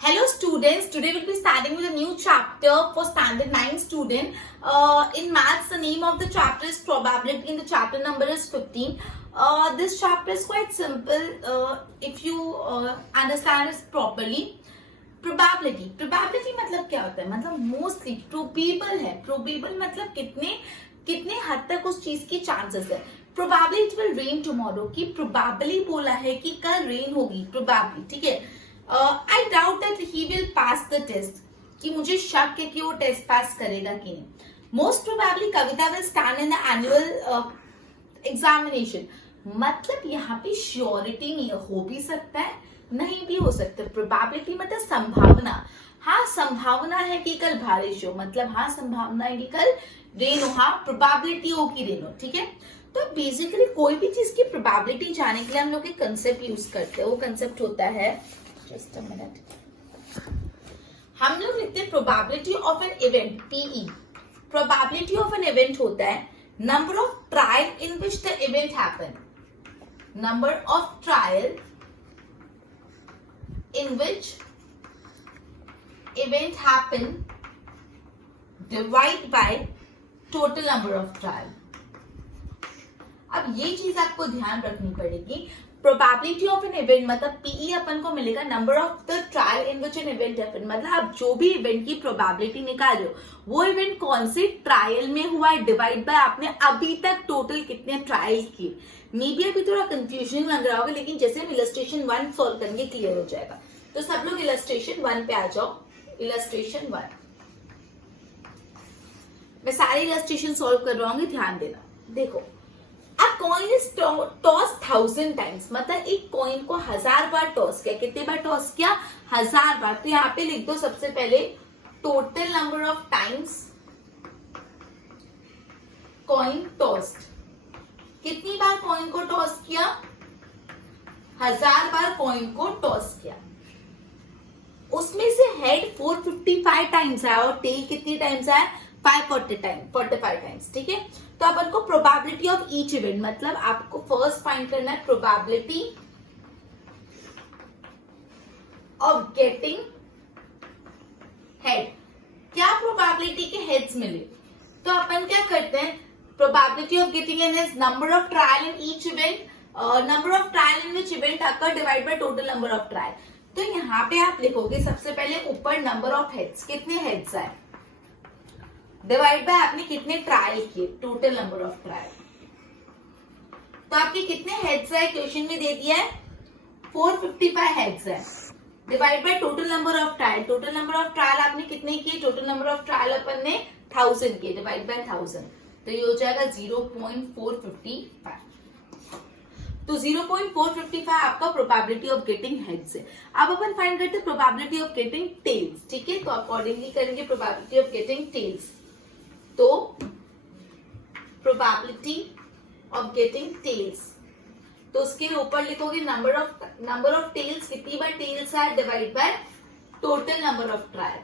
Hello students, today we'll be starting with a new chapter for standard 9 student. In maths, the name of the chapter is probability and the chapter number is 15. This chapter is quite simple if you understand it properly. Probability मतलब क्या होता है? मतलब mostly probable है. Probable मतलब कितने हद तक उस चीज की चांसेस है. Probably it will rain tomorrow की प्रोबेबली बोला है कि कल रेन होगी. प्रोबेबली ठीक है. I doubt that he will pass the test कि मुझे शक है कि वो टेस्ट पास करेगा कि नहीं. Most probably Kavita will stand in the annual examination. मतलब यहाँ पे श्योरिटी नहीं हो भी सकता है नहीं भी हो सकता. प्रोबेबिलिटी मतलब संभावना. हाँ संभावना है कि कल बारिश हो. मतलब हाँ संभावना है कि कल रेन हो. हाँ प्रोबेबिलिटी हो कि रेन हो. ठीक है. तो बेसिकली कोई भी चीज की प्रोबेबिलिटी जाने के लिए हम लोग एक कंसेप्ट यूज करते हैं. वो कंसेप्ट होता है, जस्ट अ मिनट, हम लोग लिखते हैं probability of an event. P E probability of an event होता है number of trial in which the event happen. Number of trial in which event happen divide by total number of trial. अब ये चीज आपको ध्यान रखनी पड़ेगी. प्रोबेबिलिटी ऑफ एन इवेंट मतलब पीई अपन को मिलेगा number of the trial in which an event happen. मतलब आप जो भी इवेंट की प्रोबेबिलिटी निकाल रहे हो वो इवेंट कौन से ट्रायल में हुआ है डिवाइड बाय आपने अभी तक टोटल कितने ट्रायल किए. मे बी अभी थोड़ा कंफ्यूजन लग रहा होगा लेकिन जैसे हम इलस्ट्रेशन 1 सॉल्व करेंगे क्लियर हो जाएगा. तो सब लोग इलस्ट्रेशन 1 पे आ जाओ. इलस्ट्रेशन 1 मैं सारे इलस्ट्रेशन सॉल्व कर रहा हूँ, ध्यान देना. देखो अ कॉइन इज टॉस 1000 टाइम्स. मतलब एक कॉइन को 1000 बार टॉस किया. कितने बार टॉस किया? 1000 बार. तो यहाँ पे लिख दो सबसे पहले total number of times coin tossed. कितनी बार कॉइन को टॉस किया? 1000 बार कॉइन को टॉस किया. उसमें से हेड 455 टाइम्स आया और टेल कितनी टाइम्स आया? 45 टाइम्स. ठीक है. तो अपन को प्रोबेबिलिटी ऑफ ईच इवेंट मतलब आपको फर्स्ट फाइंड करना है प्रोबेबिलिटी ऑफ गेटिंग हेड. क्या प्रोबेबिलिटी के हेड्स मिले? तो अपन क्या करते हैं, probability of getting an is number of trial in each event. Number of trial in which event occur divide by total number of trial. तो यहाँ पे आप लिखोगे सबसे पहले ऊपर नंबर ऑफ हेड्स. कितने हेड्स आए डिवाइड बाय आपने कितने ट्रायल किए. Total number of trial. तो आपके कितने हेड्स आए क्वेश्चन में दे दिया है 455 हेड्स है divide by total number of trial. Total number of trial आपने कितने किए? टोटल नंबर ऑफ ट्रायल अपन ने 1000 किए डिवाइड बाय 1000. तो ये हो जाएगा 0.455. तो 0.455 आपका प्रोबेबिलिटी ऑफ गेटिंग हेड्स है. अब अपन फाइंड करते हैं प्रोबेबिलिटी ऑफ गेटिंग टेल्स. ठीक है. तो अकॉर्डिंगली करेंगे प्रोबेबिलिटी ऑफ गेटिंग टेल्स. तो प्रोबेबिलिटी ऑफ गेटिंग टेल्स तो उसके ऊपर लिखोगे नंबर ऑफ टेल्स. कितनी बार टेल्स है divide by total number of trial.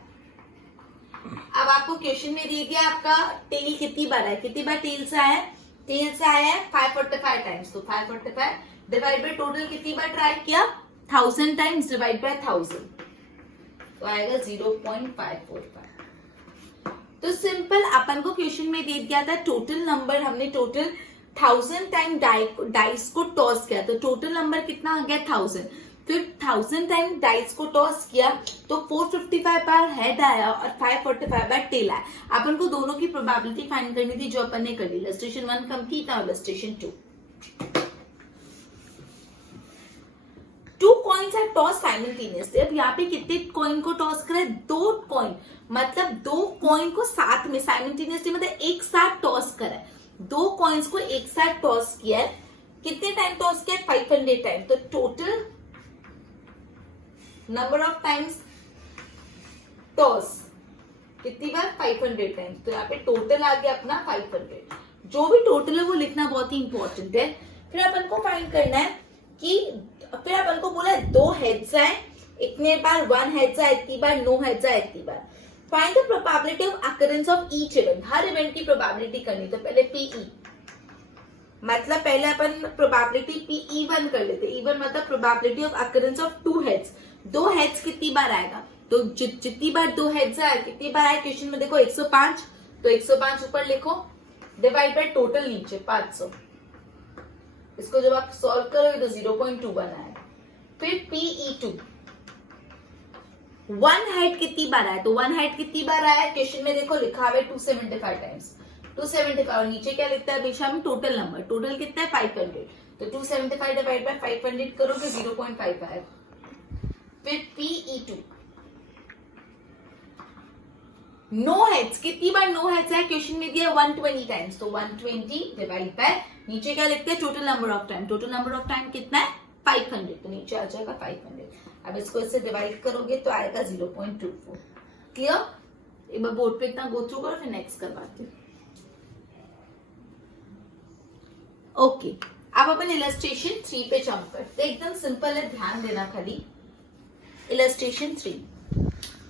अब आपको क्वेश्चन में दे दिया आपका टेल कितनी बार है. कितनी बार टेल्स आया है? टेल्स आया है 545 टाइम्स. तो 545 डिवाइड बाय टोटल कितनी बार ट्राई किया? 1000 टाइम्स डिवाइड बाय 1000. तो आएगा 0.545. तो सिंपल अपन को क्वेश्चन में दे दिया था टोटल नंबर. हमने टोटल 1000 टाइम डाइस को टॉस किया. तो टोटल नंबर कितना आ गया? 1000. फिर 1000 टाइम डाइस को टॉस किया तो 455 बार हेड आया और 545 बार टेल आया. अपन को दोनों की प्रोबेबिलिटी फाइंड करनी थी जो अपन ने कर ली. Illustration 1 complete. Now illustration 2. Two coins are toss simultaneously. अब यहाँ पे कितने कॉइन को टॉस करे? 2 कॉइन. मतलब 2 कॉइन को साथ में साइमल्टेनियसली मतलब एक साथ टॉस करा है. 2 कॉइन्स को एक साथ टॉस किया है. कितने टाइम टॉस किया? 500 टाइम. तो total number of times toss कितनी बार? 500 टाइम्स. तो यहाँ पे टोटल आ गया अपना 500. जो भी टोटल है वो लिखना बहुत ही इंपॉर्टेंट है. फिर अपन को फाइंड करना है कि फिर अपन को बोला 2 हेड्स आए. इतने बार 1 हेड्स आए. इतनी बार 9 हेड्स आए. इतनी बार. Find the probability of occurrence of each event. हर इवेंट की प्रोबेबिलिटी करनी. तो पहले पीई मतलब पहले अपन प्रोबेबिलिटी P E1 कर लेते. E1 मतलब probability of occurrence of 2 heads. दो हेड्स कितनी बार आएगा, तो जितनी बार दो हेड्स आए कितनी बार आए क्वेश्चन में देखो 105, तो 105 ऊपर लिखो डिवाइड बाय टोटल नीचे 500। इसको जब आप सॉल्व करोगे तो 0.2 बनाए। फिर PE2 वन हेड कितनी बार आया, तो वन हेड कितनी बार आया क्वेश्चन में देखो लिखा हुआ है 275 टाइम्स, 275 और नीचे क्या लिखता है हमेशा में टोटल नंबर, टोटल कितना है 500, तो 275 डिवाइड बाय 500 करोगे 0.5 आएगा। फिर PE2 नो हेड्स कितनी बार नो हेड्स है क्वेश्चन में दिया 120 टाइम्स, तो 120 डिवाइड बाय नीचे क्या लिखते हैं total number of time, total number of time कितना है 500, तो नीचे आ जाएगा 500। अब इसको इससे डिवाइड करोगे तो आएगा 0.24। क्लियर? एक बार बोर्ड पे इतना गो थ्रू करो फिर नेक्स्ट करवाती हूँ। ओके, अब अपन इलस्ट्रेशन 3 पे जंप करते हैं। एकदम सिंपल है, ध्यान देना खाली। इलस्ट्रेशन 3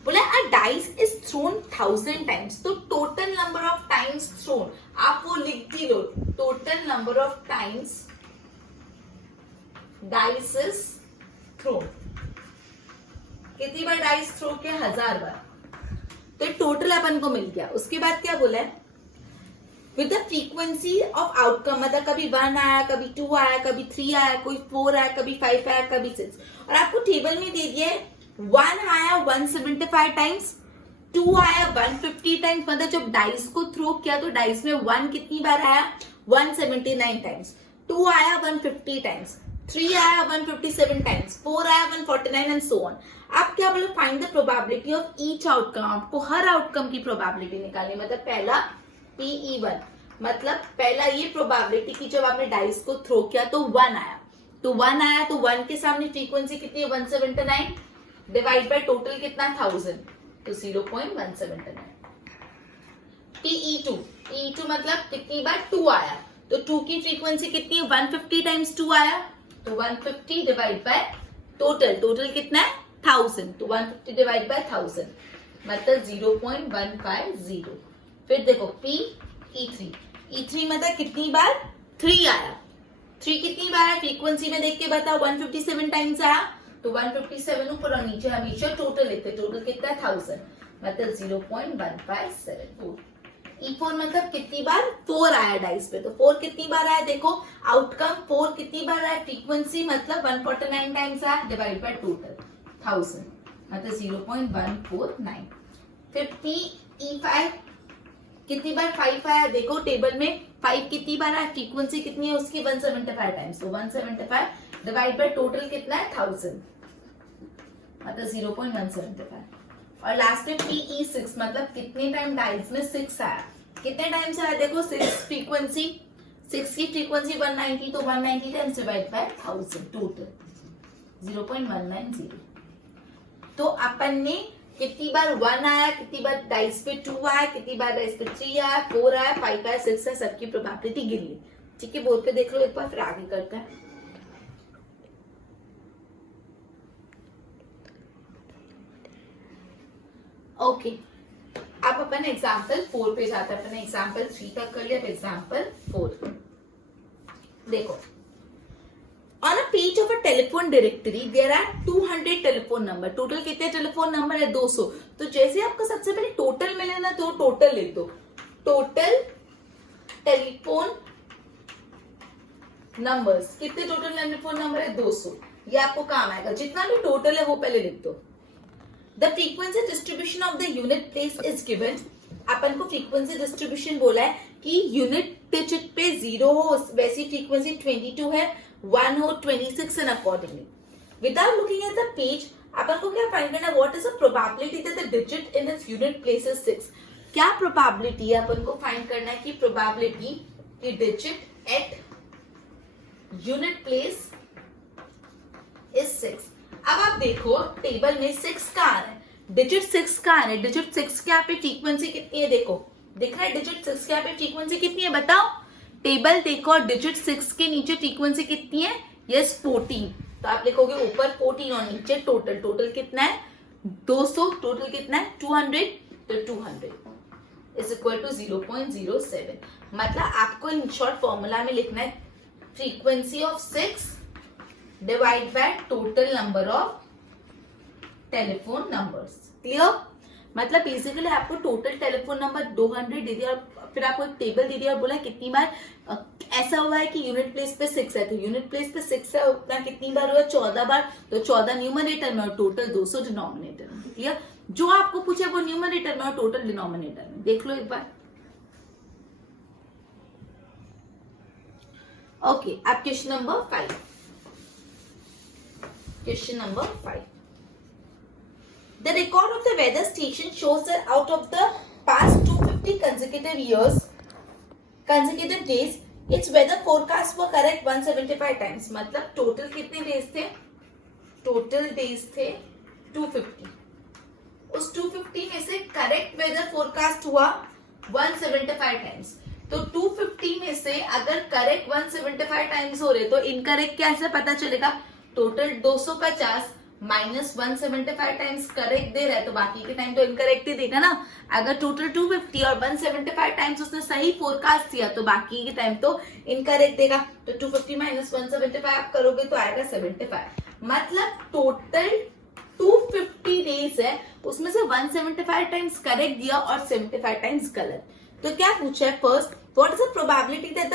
बोला a dice is thrown 1000 times, तो total number of times thrown आप वो लिख भी लो, total number of times dice is thrown, कितनी बार डाइस थ्रो किया 1000 बार, तो टोटल अपन को मिल गया। उसके बाद क्या बोला है with the frequency of outcome, मतलब कभी 1 आया, कभी 2 आया, कभी 3 आया, कोई 4 आया, कभी 5 आया, कभी 6, और आपको टेबल में दे दिया है 1 आया 175 टाइम्स, 2 आया 150 टाइम्स, मतलब जब डाइस को थ्रो किया तो डाइस में 1 कितनी बार आया 179 टाइम्स, 2 आया 150 टाइम्स, 3 आया 157 टाइम्स, 4 आया 149 एंड सो ऑन। आप क्या बोलो find the probability of each outcome, आपको हर आउटकम की प्रोबेबिलिटी निकालनी, मतलब पहला PE1 मतलब पहला ये प्रोबेबिलिटी की जब आपने डाइस को थ्रो किया तो 1 आया, तो 1 आया तो 1 के सामने फ्रीक्वेंसी कितनी है 179 डिवाइड बाय टोटल कितना 1000, तो 0.179। PE2 मतलब कितनी बार 2 आया, तो 2 की फ्रीक्वेंसी कितनी है 150 टाइम्स 2 आया, तो 150 डिवाइड बाय टोटल कितना है 1000, तो 150 डिवाइड बाय 1000 मतलब 0.150। फिर देखो E3 मतलब कितनी बार 3 आया, 3 कितनी बार है फ्रीक्वेंसी में देख के बताओ 157 टाइम्स आया, तो 157 ऊपर और नीचे हमेशा टोटल लिखते, टोटल कितना है 1000 मतलब 0.1574। E4 मतलब कितनी बार 4 आया डाइस पे, तो 4 कितनी बार आया देखो आउटकम 4 कितनी बार आया फ्रीक्वेंसी मतलब 149 टाइम्स आया डिवाइड बाय टोटल 1000 मतलब 0.149। फिर PE5 कितनी बार 5 आया देखो टेबल में 5 कितनी बार आया फ्रीक्वेंसी कितनी है उसकी 175 टाइम्स, तो 175 डिवाइड बाय टोटल कितना है 1000 मतलब 0.175। और लास्ट में PE6 मतलब कितने टाइम डाइस में 6 आया, कितने टाइम्स आया देखो 6 फ्रीक्वेंसी, 6 की फ्रीक्वेंसी 190, तो 190 टाइम्स डिवाइड बाय 1000 टोटल 0.190। तो अपन ने कितनी बार 1 आया, कितनी बार डाइस पे 2 आया, कितनी बार डाइस पे 3 आया, 4 आया, 5 आया, 6 आया, सबकी प्रोबेबिलिटी गिन ली। ठीक है, बोर्ड पे देख लो एक बार फिर आगे करते हैं। ओके, अब अपन एग्जाम्पल 4 पे जाते हैं। अपन एग्जाम्पल 3 तक कर लिया, अब एग्जाम्पल 4 देखो। On a page of a telephone directory there are 200 telephone number, total कितने टेलीफोन नंबर है 200। तो जैसे आपको सबसे पहले टोटल मिले ना तो टोटल लिख दो, टोटल टेलीफोन नंबर्स, कितने टोटल टेलीफोन नंबर है 200, ये आपको काम आएगा। जितना भी टोटल है वो पहले लिख दो। The frequency distribution of the unit place is given, अपन को फ्रीक्वेंसी डिस्ट्रीब्यूशन बोला है कि यूनिट डिजिट पे 0 हो वैसी फ्रीक्वेंसी 22 है, 1 हो 26 and accordingly. Without looking at the page अपन को क्या फाइंड करना है, what is the probability that the digit in its unit place is 6। क्या प्रोबेबिलिटी है अपन को फाइंड करना है कि प्रोबेबिलिटी कि digit at unit place is 6। अब आप देखो टेबल में 6 का आ रहा है, डिजिट 6 का आ रहा है, डिजिट 6 के यहाँ पे फ्रीक्वेंसी कितनी है देखो, दिख रहा है डिजिट 6 के यहाँ पे फ्रीक्वेंसी कितनी है बताओ, टेबल देखो और डिजिट 6 के नीचे फ्रीक्वेंसी कितनी है, यस 14, तो आप लिखोगे ऊपर 14 और नीचे टोटल, टोटल कितना है 200, टोटल कितना है 200, तो 200 इज इक्वल टू 0.07। मतलब आपको इन शॉर्ट फॉर्मूला में लिखना है frequency of 6 divide by total number of telephone numbers. Clear? मतलब बेसिकली आपको टोटल टेलीफोन नंबर 200 दे दिया और फिर आपको एक टेबल दे दिया और बोला कितनी बार ऐसा हुआ है कि यूनिट प्लेस पे 6 है, तो यूनिट प्लेस पे 6 है, उतना कितनी बार हुआ? 14 बार। तो 14 न्यूमरेटर में और टोटल 200 डिनोमिनेटर में। क्लियर? जो आपको पूछे वो न्यूमरेटर में और टोटल डिनोमिनेटर में। देख लो एक बार। ओके, अब question number 5। Question number 5, the record of the weather station shows that out of the past 250 consecutive days, its weather forecasts were correct 175 times. मतलब टोटल कितने डेज थे? टोटल डेज थे 250। उस 250 में से करेक्ट वेदर फोरकास्ट हुआ 175 times. तो 250 में से अगर करेक्ट 175 टाइम्स हो रहे तो इनकरेक्ट कैसे पता चलेगा? Total 250 minus 175 times correct they रहा है तो बाकी के टाइम तो इनकरेक्ट ही देगा ना। अगर टोटल 250 और 175 टाइम्स उसने सही फोरकास्ट दिया तो बाकी के टाइम तो इनकरेक्ट देगा। तो 250 माइनस 175 आप करोगे तो आएगा 75। मतलब टोटल 250 डेज है, उसमें से 175 टाइम्स करेक्ट दिया और 75 टाइम्स गलत। तो क्या पूछा है? First, what is the probability that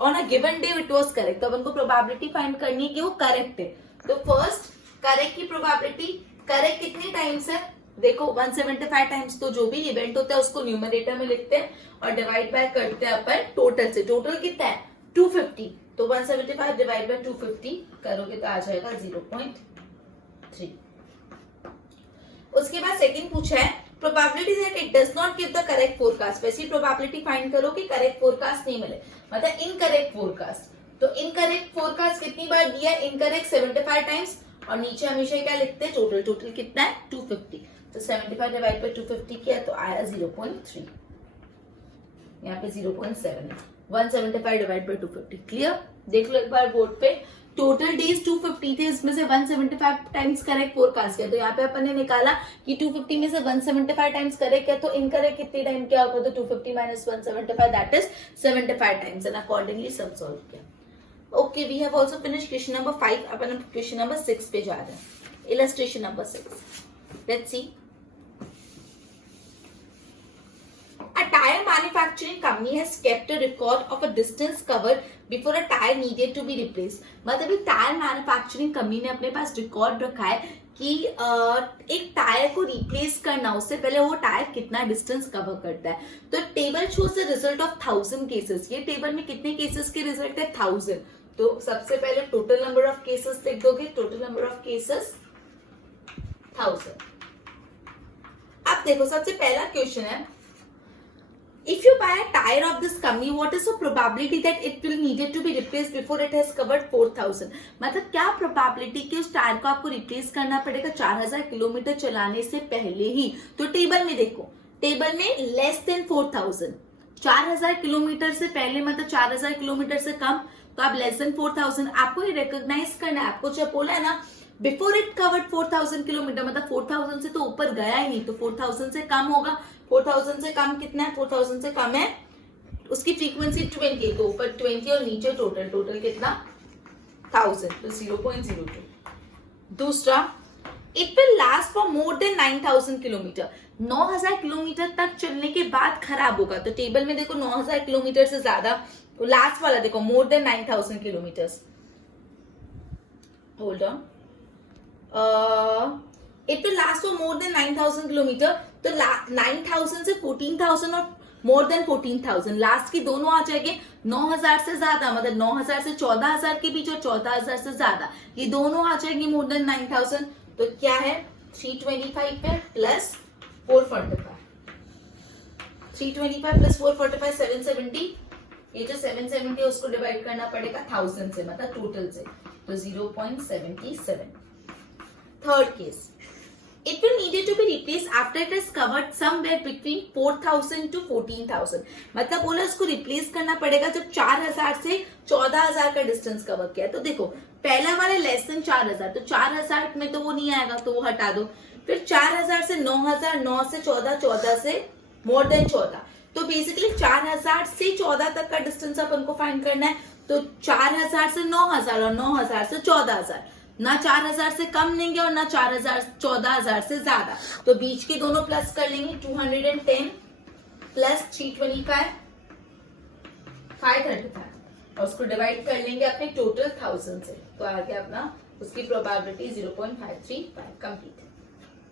on a given day it was correct. तो अपन को प्रोबेबिलिटी फाइंड करनी है कि वो करेक्ट है। तो फर्स्ट करेक्ट की प्रोबेबिलिटी, करेक्ट कितने टाइम्स है? देखो 175 टाइम्स। तो जो भी इवेंट होता है उसको न्यूमरेटर में लिखते हैं और डिवाइड बाय करते हैं अपन टोटल से। टोटल कितना है? 250। तो 175 डिवाइड बाय 250 करोगे तो आ जाएगा 0.3। उसके बाद सेकंड पूछा है probability that it does not give the correct forecast. वैसी प्रोबेबिलिटी फाइंड करो कि करेक्ट फोरकास्ट नहीं मिले, मतलब इनकरेक्ट फोरकास्ट। तो इनकरेक्ट फोरकास्ट कितनी बार दिया? Incorrect 75 times. और नीचे हमेशा क्या लिखते हैं? टोटल। टोटल कितना है? 250। तो 75 डिवाइड बाय 250 किया तो आया 0.3। यहाँ पे 0.7 है। 175 डिवाइड बाय 250। क्लियर? देख लो एक बार बोर्ड पे। टोटल डेज 250 थे, इसमें से 175 टाइम्स करेक्ट फोरकास्ट किया। तो यहाँ पे अपन ने निकाला कि 250 में से 175 टाइम्स करेक्ट है, तो इनकरेक्ट कितने टाइम क्या होगा? तो 250 minus 175 that is 75 times and accordingly सब सॉल्व किया। Okay, we have also finish question number 5। अपन क्वेश्चन नंबर 6 पे जा रहे हैं। Illustration number 6, let's see. A tire manufacturing company has kept a record of a distance covered before a tire needed to be replaced. मतलब tyre manufacturing company ने अपने पास record रखा है कि एक टायर को रिप्लेस करना, उससे पहले वो टायर कितना डिस्टेंस कवर करता है। तो table shows the result of 1000 cases. ये टेबल में कितने केसेस के रिजल्ट है? 1000। तो सबसे पहले टोटल नंबर ऑफ केसेस लिख दोगे। Total number of cases 1000। अब देखो सबसे पहला क्वेश्चन है, if you buy a tire of this company, what is the probability that it will needed to be replaced before it has covered 4000? मतलब क्या probability कि उस टायर को आपको रिप्लेस करना पड़ेगा 4000 किलोमीटर चलाने से पहले ही। तो टेबल में देखो, टेबल में लेस देन 4000, 4000 किलोमीटर से पहले मतलब 4000 किलोमीटर से कम, तो आप लेस देन 4000 आपको ये रिकॉग्नाइज करना है। आपको जब बोला है ना बिफोर इट कवर्ड 4000 किलोमीटर, मतलब 4000 से तो ऊपर गया ही नहीं, तो 4000 से कम होगा। 4000 से कम कितना है? 4000 से कम है उसकी फ्रीक्वेंसी 20, तो ऊपर 20 और नीचे टोटल। टोटल कितना? 1000, तो 0.02। दूसरा, it will last for more than 9000 kilometre. 9000 kilometre तक चलने के बाद खराब होगा। तो टेबल में देखो 9000 किलोमीटर से ज्यादा, तो लास्ट वाला देखो more than 9000 kilometre. Hold on, it will last for more than 9000 kilometre. तो 9000 से 14000 और मोर देन 14000 लास्ट की दोनों आ जाएंगे 9000 से ज्यादा, मतलब 9000 से 14000 के बीच और 14000 से ज्यादा, ये दोनों आ जाएंगे मोर देन 9000। तो क्या है? 325 पे प्लस 445, 325 प्लस 445 770। ये जो 770 है उसको डिवाइड करना पड़ेगा 1000 से, मतलब टोटल से, तो 0.77। Third case, it will needed to be replaced after it is covered somewhere between 4000 to 14000। मतलब बोला उसको रिप्लेस करना पड़ेगा जब 4000 से 14000 का डिस्टेंस कवर किया। तो देखो पहला वाला लेस देन 4000, तो 4000 में तो वो नहीं आएगा, तो वो हटा दो। फिर 4000 से 9000, 9 से 14, 14 से मोर देन 14। तो बेसिकली 4000 से 14 तक का डिस्टेंस अपन को फाइंड करना है। तो 4000 से 9000 और 9000 से 14000, ना 4000 से कम लेंगे और ना 14,000 से ज्यादा, तो बीच के दोनों प्लस कर लेंगे। 210 प्लस 325 535 और उसको डिवाइड कर लेंगे अपने टोटल 1000 से, तो आ गया अपना उसकी प्रोबेबिलिटी 0.535 कंप्लीट।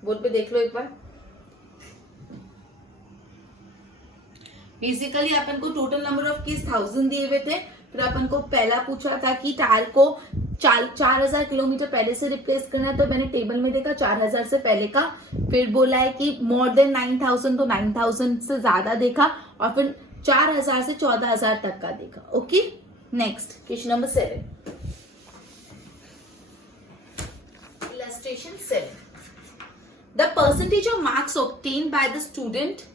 बोर्ड पे देख लो एक बार। बेसिकली अपन को टोटल नंबर ऑफ कीज 1000 दिए हुए थे, फिर अपन को पहला पूछा था कि टायर को 4000 किलोमीटर पहले से रिप्लेस करना है, तो मैंने टेबल में देखा 4000 से पहले का, फिर बोला है कि मोर देन 9000 तो 9000 से ज्यादा देखा, और फिर 4000 से 14000 तक का देखा। Okay, next question number 7, illustration 7. The percentage of marks obtained by the student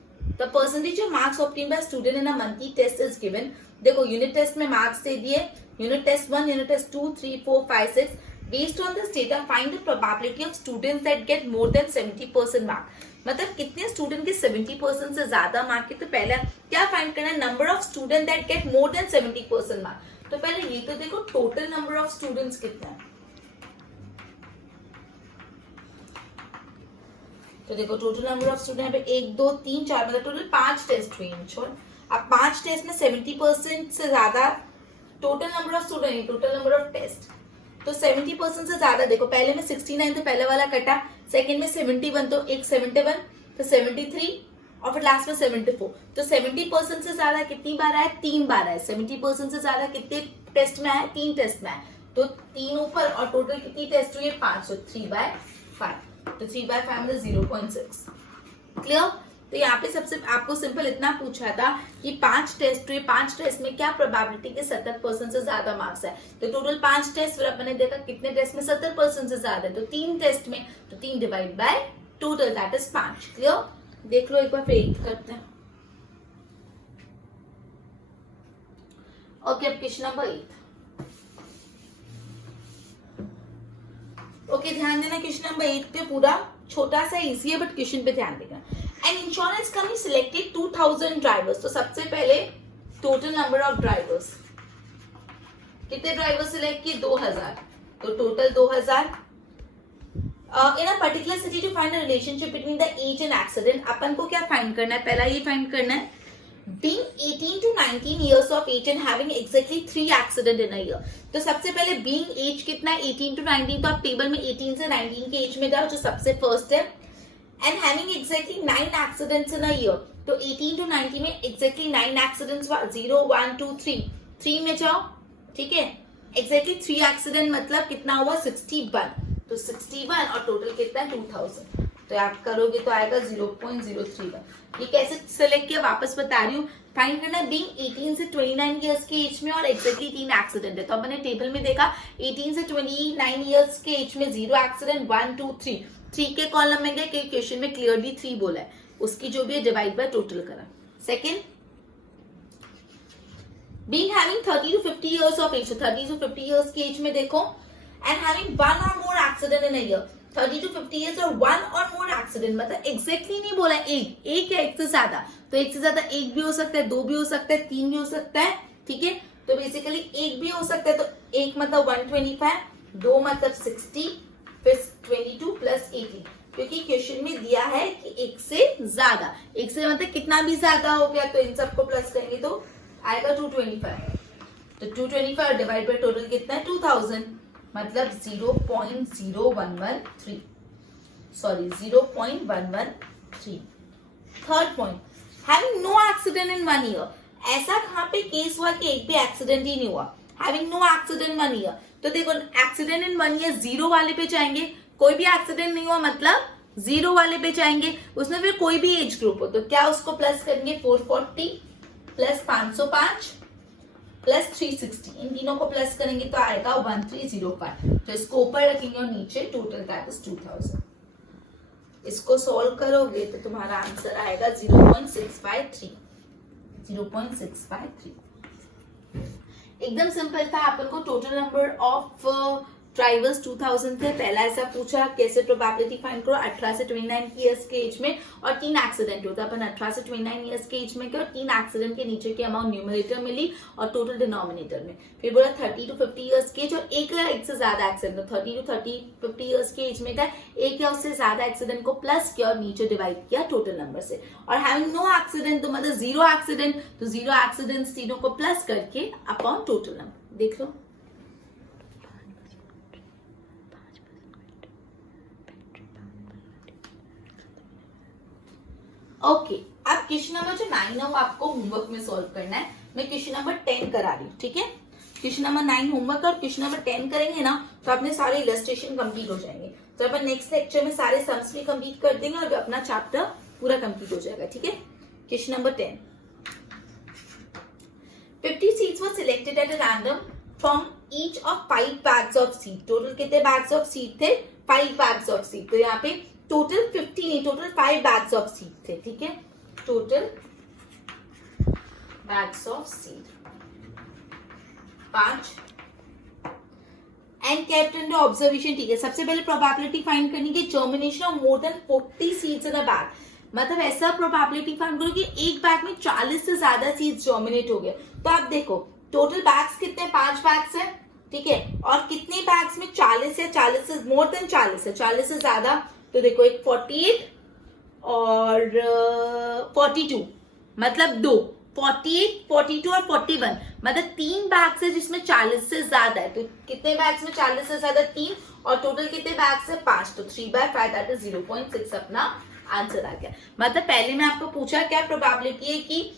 in a monthly test is given. देखो यूनिट टेस्ट में मार्क्स दे दिए, unit test 1, unit test 2, 3, 4, 5, 6. Based on this data, find the probability of students that get more than 70% mark. मतलब कितने student के 70% से ज्यादा mark है, तो पहले क्या फाइंड करना है, number of student that get more than 70% mark. तो पहले ये तो देखो टोटल नंबर ऑफ स्टूडेंट्स कितना है, तो देखो टोटल नंबर ऑफ स्टूडेंट पे 1 2 3 4 मतलब टोटल 5 टेस्ट हुए इन शॉर्ट। अब 5 टेस्ट में 70% से ज्यादा total number of student, total number of test, तो 70% से ज्यादा देखो पहले में 69 तो पहले वाला कटा, सेकंड में 71 तो एक 71, तो 73 और फिर लास्ट में 74, तो 70% से ज्यादा कितनी बार आया, 3 बार आया। 70% से ज्यादा कितने टेस्ट में आया, 3 टेस्ट में आया, तो 3 ऊपर और टोटल कितनी टेस्ट हुई है, 5, तो 3/5, तो 3/5 मतलब 0.6। क्लियर। तो यहाँ पे सबसे आपको सिंपल इतना पूछा था कि 5 टेस्ट हुए, 5 टेस्ट में क्या प्रोबेबिलिटी के 70% से ज्यादा मार्क्स है, तो टोटल 5 टेस्ट, फिर अपने देखा कितने टेस्ट में 70% से ज्यादा है, तो 3 टेस्ट में, तो 3 divide by total that is 5। Clear. देख लो एक बार फिर 8 करते हैं। ओके, अब क्वेश्चन नंबर 8। ओके, ध्यान देना क्वेश्चन नंबर 8 पे, पूरा छोटा सा इजी है बट क्वेश्चन पे ध्यान देना। An insurance company selected 2000 drivers, तो सबसे पहले टोटल नंबर ऑफ ड्राइवर्स, कितने ड्राइवर्स सिलेक्ट किए, 2000, तो total 2000। In a particular city to find the relationship between the age and accident, अपन को क्या फाइंड करना है, पहला ये फाइंड करना है being 18 to 19 years of age and having exactly 3 accident in a year। तो सबसे पहले being age कितना है, 18 to 19, तो आप टेबल में 18 से 19 के एज में जाओ जो सबसे फर्स्ट है, and having exactly 9 accidents in a year, तो 18 to 19 में exactly 9 accidents, 0 1 2 3 में जाओ, ठीक है, exactly 3 accident मतलब कितना हुआ, 61, तो 61 और टोटल कितना है 2000, तो आप करोगे तो आएगा 0.031। ये कैसे सेलेक्ट किया वापस बता रही हूँ, फाइंड करना है बीइंग 18 से 29 इयर्स के एज में और एक्जैक्टली 3 एक्सीडेंट है, तो मैंने टेबल में देखा 18 से 29 इयर्स के एज में 0 एक्सीडेंट, 1 2 3 के कॉलम में गए, क्वेश्चन में क्लियरली 3 बोला है, उसकी जो भी है डिवाइड बाय टोटल करा। Second, being having 30 to 50 years of age, 30 to 50 years के एज में देखो, and having 1 or more accident in a year, 30 to 50 years और 1 or more एक्सीडेंट, मतलब एग्जैक्टली नहीं बोला एक या एक से ज्यादा, तो एक से ज्यादा एक भी हो सकता है, 2 भी हो सकता है, 3 भी हो सकता है, ठीक है, तो बेसिकली एक भी हो सकता है, तो एक मतलब 125, 2 मतलब 60, फिर 22 प्लस 18, क्योंकि क्वेश्चन में दिया है कि एक से ज्यादा, एक से मतलब कितना भी ज्यादा हो गया, तो इन सबको प्लस करेंगे तो आएगा 225, तो 225 डिवाइड बाय टोटल कितना है 2000, मतलब 0.0113, sorry 0.113। Third point, having no accident in 1 year, ऐसा कहाँ पे केस हुआ कि एक भी एक्सीडेंट ही नहीं हुआ, हैविंग नो एक्सीडेंट 1 ईयर, तो देखो एक्सीडेंट इन 1 ईयर 0 वाले पे जाएंगे, कोई भी एक्सीडेंट नहीं हुआ मतलब 0 वाले पे जाएंगे, उसमें फिर कोई भी एज ग्रुप हो तो क्या उसको प्लस करेंगे, 440 प्लस 505 प्लस 360, इन तीनों को प्लस करेंगे तो आएगा 1305, तो इसको ऊपर रखेंगे और नीचे टोटल दैट इज 2000। इसको सॉल्व करोगे तो तुम्हारा आंसर आएगा 0.653, 0.653। एकदम सिंपल था, अपन को टोटल नंबर ऑफ ट्राइवल्स 2000 थे, पहला ऐसा पूछा कैसे प्रोबेबिलिटी फाइंड करो 18 से 29 की ईयर्स के एज में, और 3 एक्सीडेंट होता है, अपन 18 से 29 ईयर्स के एज में क्या, 3 एक्सीडेंट के नीचे की अमाउंट न्यूमरेटर मिली और टोटल डिनोमिनेटर में। फिर बोला 30 to 50 ईयर्स के एज और एक या एक से ज्यादा एक्सीडेंट, 30 to 50 ईयर्स के एज में था, एक या उससे ज्यादा एक्सीडेंट को प्लस किया और नीचे डिवाइड किया टोटल नंबर से, और हैविंग नो एक्सीडेंट तो मतलब 0 एक्सीडेंट, तो 0 एक्सीडेंट तीनों को प्लस करके अपॉन टोटल नंबर। देख लो ओके। अब क्वेश्चन नंबर जो 9 है वो आपको होमवर्क में सॉल्व करना है। मैं क्वेश्चन नंबर 10 करा रही हूँ, ठीक है। क्वेश्चन नंबर 9 होमवर्क और क्वेश्चन नंबर 10 करेंगे ना तो अपने सारे इलस्ट्रेशन कंप्लीट हो जाएंगे। तो अपन नेक्स्ट लेक्चर में सारे सम्स भी कंप्लीट कर देंगे और अपना चैप्टर पूरा कंप्लीट हो जाएगा, ठीक है। Question number 10, 50 seeds were selected at a random from each of 5 bags of seed। Total कितने bags of seed थे, 5 bags of seed। तो यहाँ पे टोटल 50 नहीं, टोटल 5 bags of seed थे, ठीक है। Total bags of seed 5 and kept under observation, ठीक है। सबसे पहले प्रोबेबिलिटी फाइंड करनी है germination of more than 40 seeds in a bag, मतलब ऐसा प्रोबेबिलिटी फाइंड करो कि एक बैग में 40 से ज्यादा सीड्स जर्मिनेट हो गए। तो आप देखो टोटल बैग्स कितने, 5 बैग्स है, ठीक है, और कितने बैग्स में 40 है, 40 से मोर देन 40 है, 40 से ज्यादा। तो देखो एक 48 और 42 मतलब 2, 48, 42 और 41 मतलब 3 बैग्स है जिसमें 40 से ज्यादा है। तो कितने बैग्स में 40 से ज्यादा, 3, और टोटल कितने बैग्स है, 5, तो 3/5 दैट इज 0.6 अपना आंसर आ गया। मतलब पहले मैं आपको पूछा क्या प्रोबेबिलिटी है कि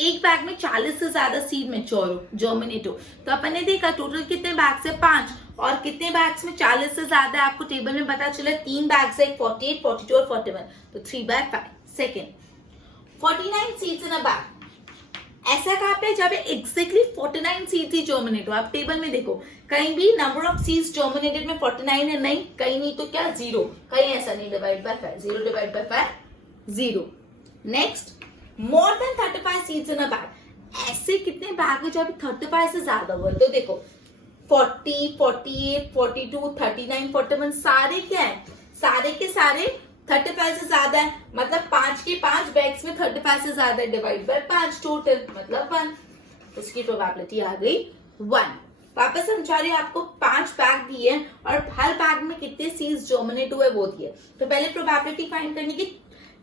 एक बैग में 40 से ज्यादा सीड मैच्योर हो, जर्मिनेट हो, तो अपन ने देखा टोटल कितने बैग्स है, 5, और कितने बैग्स में 40 से ज्यादा है आपको टेबल में पता चला 3 बैग्स है, 48, 42 और 41, तो 3/5। सेकेंड, 49 सीड्स इन अ बैग, ऐसा कहाँ पे जब एग्जैक्टली 49 सीड्स ही जर्मिनेट हो। आप टेबल में देखो कहीं भी नंबर ऑफ सीड्स जर्मिनेटेड में 49 है, नहीं, कहीं नहीं, तो क्या 0, कहीं ऐसा नहीं, divide by 5, 0 divide by 5 0। Next, more than 35 seeds in a bag, ऐसे कितने बैग है जब 35 से ज्यादा हुआ। तो देखो 40, 48, 42, 39, 41 सारे क्या है, सारे के सारे 35 से ज्यादा है, मतलब 5 के 5 बैग्स में 35 से ज्यादा है, डिवाइड बाय 5 टोटल मतलब 1, उसकी प्रोबेबिलिटी आ गई 1। वापस समझा रही हूँ आपको, 5 बैग दिए और हर बैग में कितने सीड्स जर्मिनेट हुए वो दिए। तो पहले प्रोबेबिलिटी फाइंड करनी कि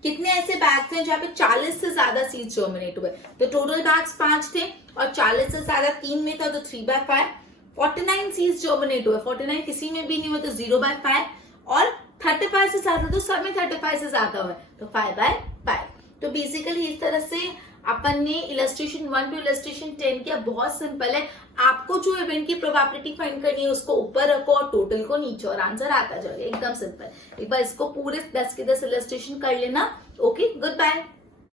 कितने ऐसे बैग्स हैं जहाँ पे 40 से ज्यादा सीड्स जर्मिनेट हुए। तो टोटल बैग्स 5 थे और 40 से ज्यादा 3 में था, तो 3/5। 49 सीड्स जर्मिनेट हुए, 49 किसी में भी नहीं हुआ, तो 0/5, और 35 से ज्यादा तो सब में 35 से ज्यादा हुआ, तो 5/5। तो बेसिकली इस तरह से अपन ने इलस्ट्रेशन 1 टू इलस्ट्रेशन 10 किया। बहुत सिंपल है, आपको जो इवेंट की प्रोबेबिलिटी फाइंड करनी है उसको ऊपर रखो और टोटल को नीचे, और आंसर आता जाएगा, एकदम सिंपल। एक बार इसको पूरे 10 के 10 इलस्ट्रेशन कर लेना। Okay, good bye.